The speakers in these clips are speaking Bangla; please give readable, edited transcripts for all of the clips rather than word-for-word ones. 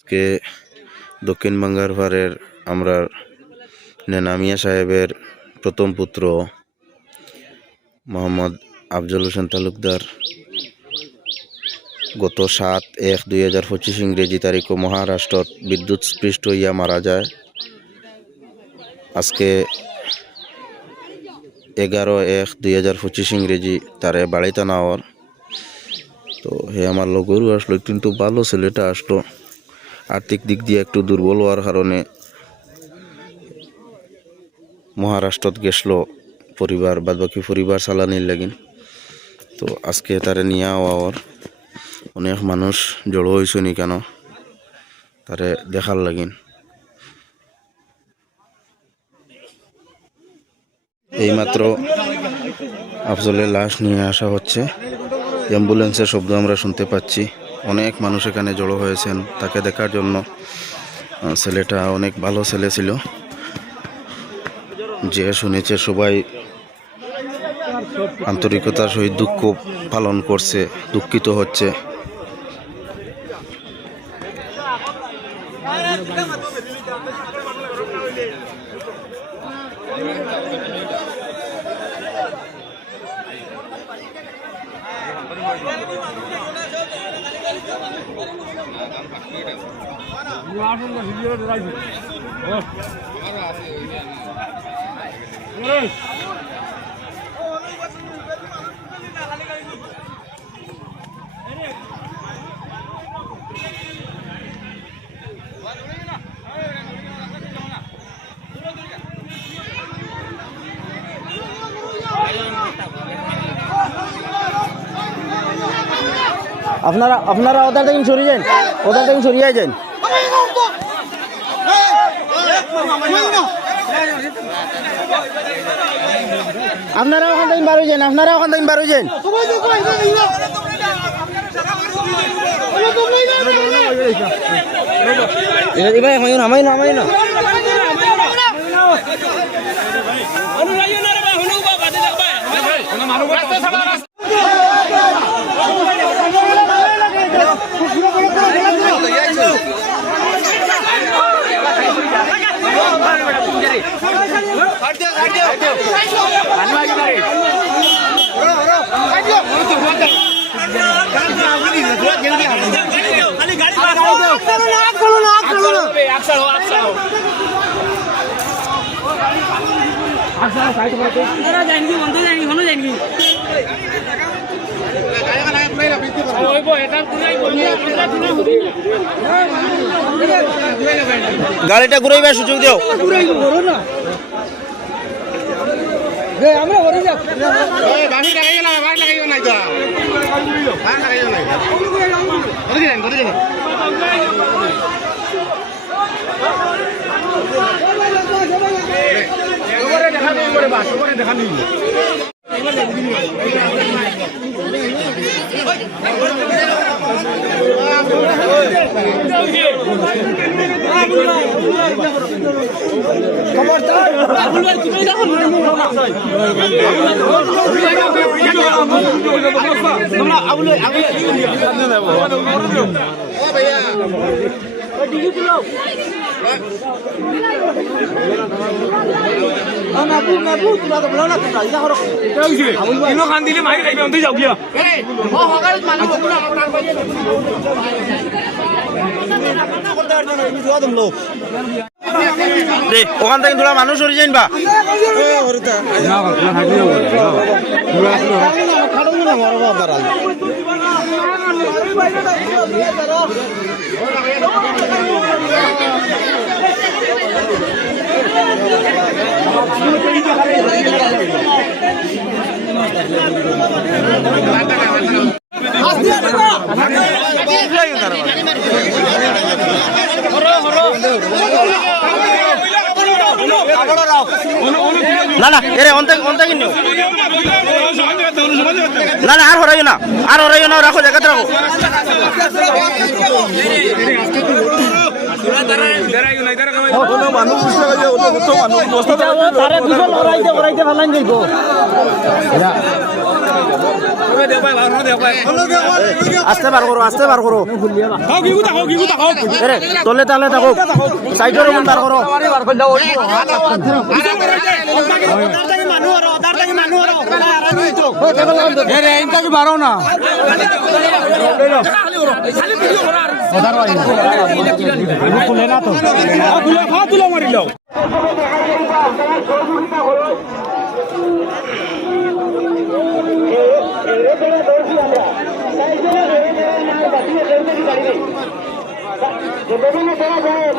আজকে দক্ষিণ বাঙ্গারপাড়ের আমরা নেনামিয়া সাহেবের প্রথম পুত্র মোহাম্মদ আফজল হোসেন তালুকদার গত 7/1/2025 ইংরেজি তারিখে মহারাষ্ট্র বিদ্যুৎস্পৃষ্ট হইয়া মারা যায়। আজকে 11/1/2025 ইংরেজি তারে বাড়িতে নেওয়ার তো হে আমার লগরও আসলো, কিন্তু ভালো ছেলেটা আসলো, আর্থিক দিক দিয়ে একটু দুর্বল হওয়ার কারণে মহারাষ্ট্রত গেছলো পরিবার বাদবাকি পরিবার চালানির লাগিন। তো আজকে তারে নিয়ে আওয়ার অনেক মানুষ জড়ো হয়েছে নি কেন তারে দেখার লাগিন। এইমাত্র আফজলের লাশ নিয়ে আসা হচ্ছে, অ্যাম্বুলেন্সের শব্দ আমরা শুনতে পাচ্ছি। অনেক মানুষ এখানে জড়ো হয়েছেন তাকে দেখার জন্য। ছেলেটা অনেক ভালো ছেলে ছিল, যে শুনেছে সবাই আন্তরিকতার সহিত দুঃখ পালন করছে, দুঃখিত হচ্ছে। আপনারা ওদের থেকে সরিয়ে যান, ওদের থেকে সরিয়ে যান। আপনারা ওখান থেকে বারো যান, আপনারা ওখান থেকে বারো যান। নামাই না, নামাই না। গাড়িটা ঘুরাইবার সুযোগ দিও। ওখান থেকে তোলা মানুষ সরে যান বা না না এরে অন্তে কিনো না না আর হরাইও না, আর হরাইও না, রাখো জায়গাতে রাখো। তারে দুশো লড়াইতে করাইতে ভালো যাইব আস্তে বার করো তলে তাহলে থাকুক সাইডের মন বার করো বারো না খুলে না তো মারিল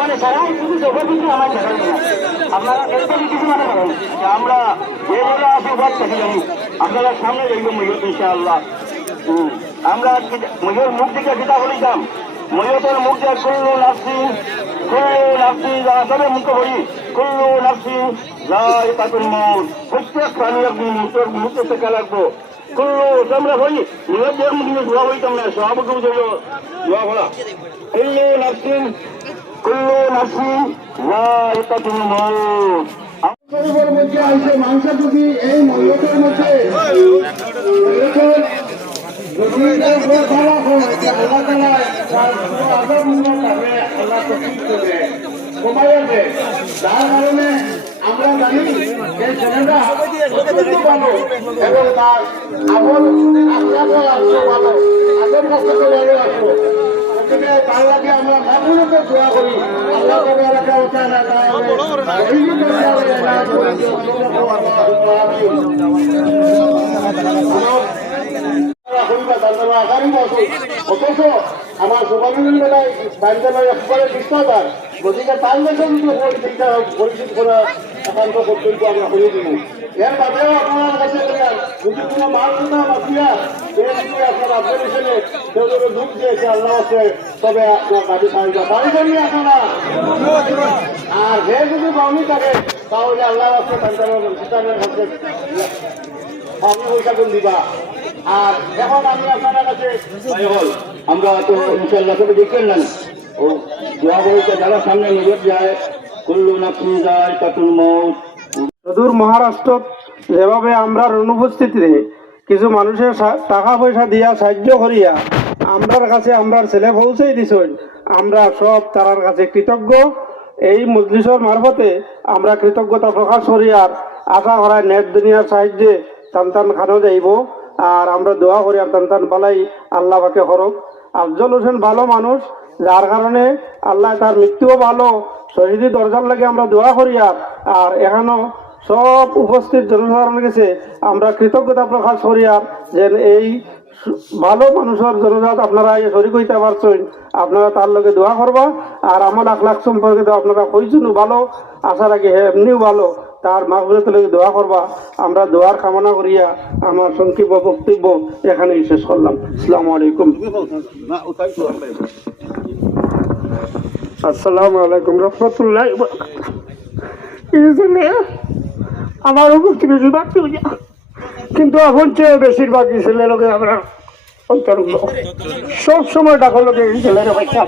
মানে সারা শুধু চোখের দিকে আমার দেখা যায় আপনারা কিছু মানে করেন আমরা যে বলে আসি সব থেকে জানি আপনারা সামনে দেখব ময়ূর ইনশাআল্লাহ আমরা ময়ূর মুখ দিকে যেটা বলিতাম ময়ূরের মুখ দিয়ে কুল্লু নাফসি যারা তবে মুখে বলি কুল্লু নাফসি যায়কাতুল মউত প্রত্যেক প্রাণী আপনি মুখের মুখে থেকে লাগবো কুল্লু আমরা বলি নিজের মুখে দোয়া বলতাম না সভাপতি দোয়া বলা কুল্লু নাফসি যায়কাতুল মউত আমাদের মধ্যে আছে মাংস যদি এই ময়ূরের মধ্যে যার কারণে আমরা জানি যে ছেলেটা অত্যন্ত ভালো এবং তার আমল আসলো ভালো আগের পক্ষে ভালো আসলো তার আগে আমরা মামুলকে দোয়া করি আল্লাহ করে রাখা উঠা না অথচ আমার সুবামিনের বেলায় বাইরে একবারে বিস্তার গতিকে তার মধ্যে পরিচিত করা একান্ত কর্তব্য আমরা করে দিব এর বাদেও আপনার কাছে যদি কোনো মাল না মাফিয়া আপনার আপনার হিসেবে কেউ যদি দুধ দিয়েছে আল্লাহ আছে তবে আপনার গাড়ি সাহায্য বাড়ি করি আপনারা আর যে যদি বাউনি থাকে তাহলে আল্লাহ আছে সন্তানের কাছে আপনি পয়সা কোন দিবা আর এখন আমি আপনার কাছে আমরা তো ইনশাল্লাহ করে দেখলেন না ও দোয়া বলতে যারা সামনে নিজের যায় কুল্লু নাফসিন যায়কাতুল মউত সুদূর মহারাষ্ট্র যেভাবে আমরা অনুপস্থিতিতে কিছু মানুষের টাকা পয়সা দিয়া সাহায্য করিয়া আমরার কাছে আমরার ছেলে পৌঁছেই দিছেন আমরা সব তারার কাছে কৃতজ্ঞ এই মজলিসের মারফতে আমরা কৃতজ্ঞতা প্রকাশ করি আর আশা করায় নেট দুনিয়ার সাহায্যে সন্তান খানো যাইব আর আমরা দোয়া করি আর সন্তান পালাই আল্লাহ পাকে হরক আফজল হোসেন ভালো মানুষ যার কারণে আল্লাহ তার মৃত্যুও ভালো শহীদি দরজার লাগে আমরা দোয়া করি আর এখনো সব উপস্থিত জনসাধারণের কাছে আমরা কৃতজ্ঞতা প্রকাশ করি আর যে এই ভালো মানুষের জনজাত আপনারা শরীর হইতে পারছেন আপনারা তার লগে দোয়া করবা আর আমার আখলাখ সম্পর্কে তো আপনারা কইছেন ভালো আশা রাখি এমনিও ভালো তার মাগফিরাত লগে দোয়া করবা আমরা দোয়ার কামনা করিয়া আমার সংক্ষিপ্ত বক্তব্য এখানেই শেষ করলাম। আসসালামু আলাইকুম। আসসালামু আলাইকুম রহমতুল্লাহ। আমার উপস্থিতি কিন্তু এখন চেয়ে বেশিরভাগই ছেলে লোকে আমরা সব সময় ডাকর লোকে ছেলেরা পাইতাম।